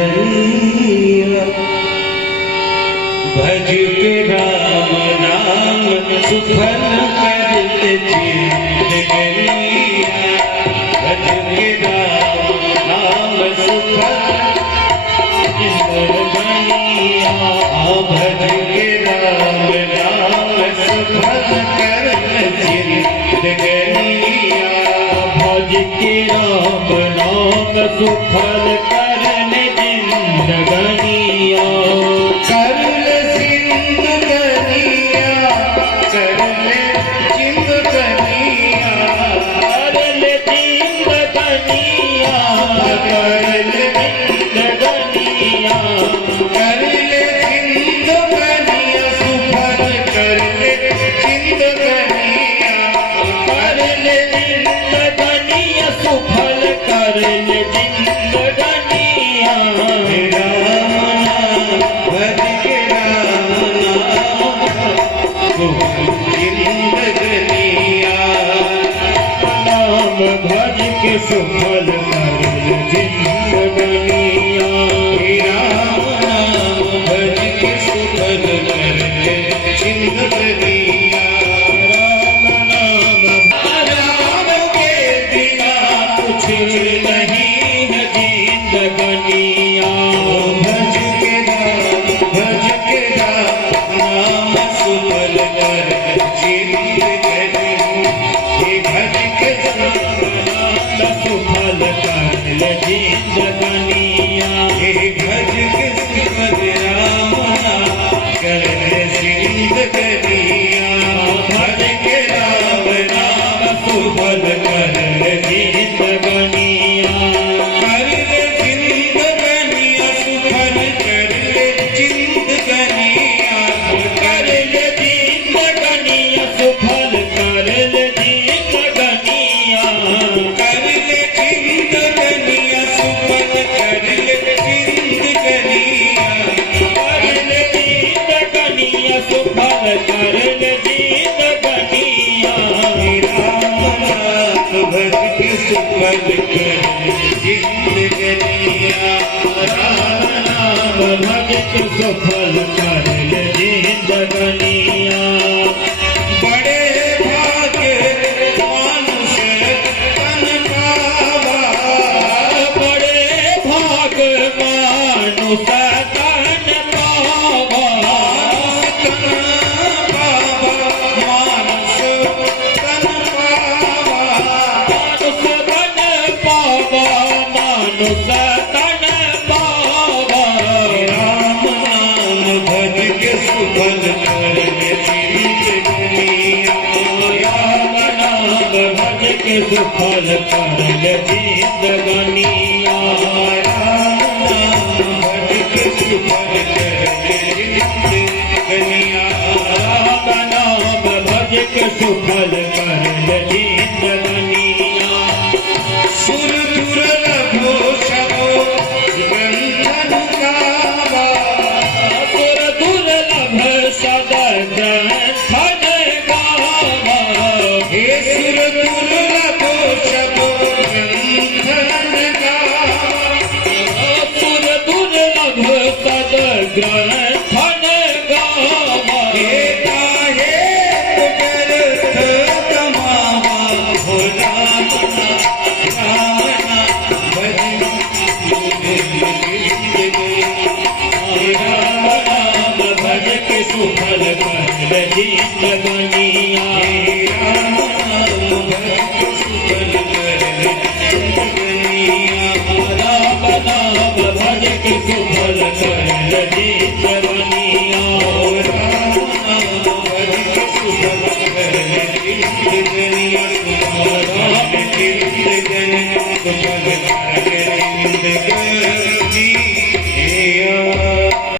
जिंदगनिया भज के राम नाम सुफल करते जिंदगनिया भज के राम नाम सुफल जिंदगनिया भज के राम नाम सुफल करते जिंदगनिया भज के राम नाम सुफल करने जिंदगनिया कर ले जिंदगनिया कर ले जिंदगनिया कर ले जिंदगनिया कर ले जिंदगनिया कर ले जिंदगनिया सुफल कर ले जिंदगनिया कर ले जिंदगनिया सुफल कर ले जिंदगनिया भज के राम जिंदगनिया नाम भज के सुफल कर जिंदगनिया राम नाम भज के सुफल कर जिंदगनिया राम नाम राम के बिना कुछ नहीं है जिंदगनिया भज के राम नाम सुफल कर जिंदगनिया भज के नाम सुफल कर जिंदगनिया भज के सुफल राम नाम कर जिंदगनिया भज के राम नाम सुफल कर जिंदगनिया कर ले जिंदगनिया सुफल कर ले जिंदगनिया कर ले जिंदगनिया सुफल कर ले जिंदगनिया कर ले जिंदगनिया सुफल कर ले जिंदगनिया कर ले जिंदगनिया सुफल कर ले जिंदगनिया राम नाम भज के सुफल कर जिंदगनिया राम नाम भज के सुफल कर जिंदगनिया बड़े भाग्य मानुष तन पावा बड़े भाग्य मानुष तन पावा मानुष तन पावा मानुष तन पावा मानुष तन पावा राम नाम भज के सुफल कर जिंदगनिया राम नाम भज के सुफल कर जिंदगनिया राम नाम भज के सुफल कर जिंदगनिया राम नाम भज के सुफल कर जिंदगनिया सुर दुर्लभ शबो ग्रंथन गावा सुर दुर्लभ शब्द ग्रंथन गावा हे सुर दुर्लभ शबो ग्रंथन गावा सुर दुर्लभ शब्द ग्रंथन गावा हे काहे कुटरथ कमावा हो राम राम नाम भज के सुफल कर जिंदगनिया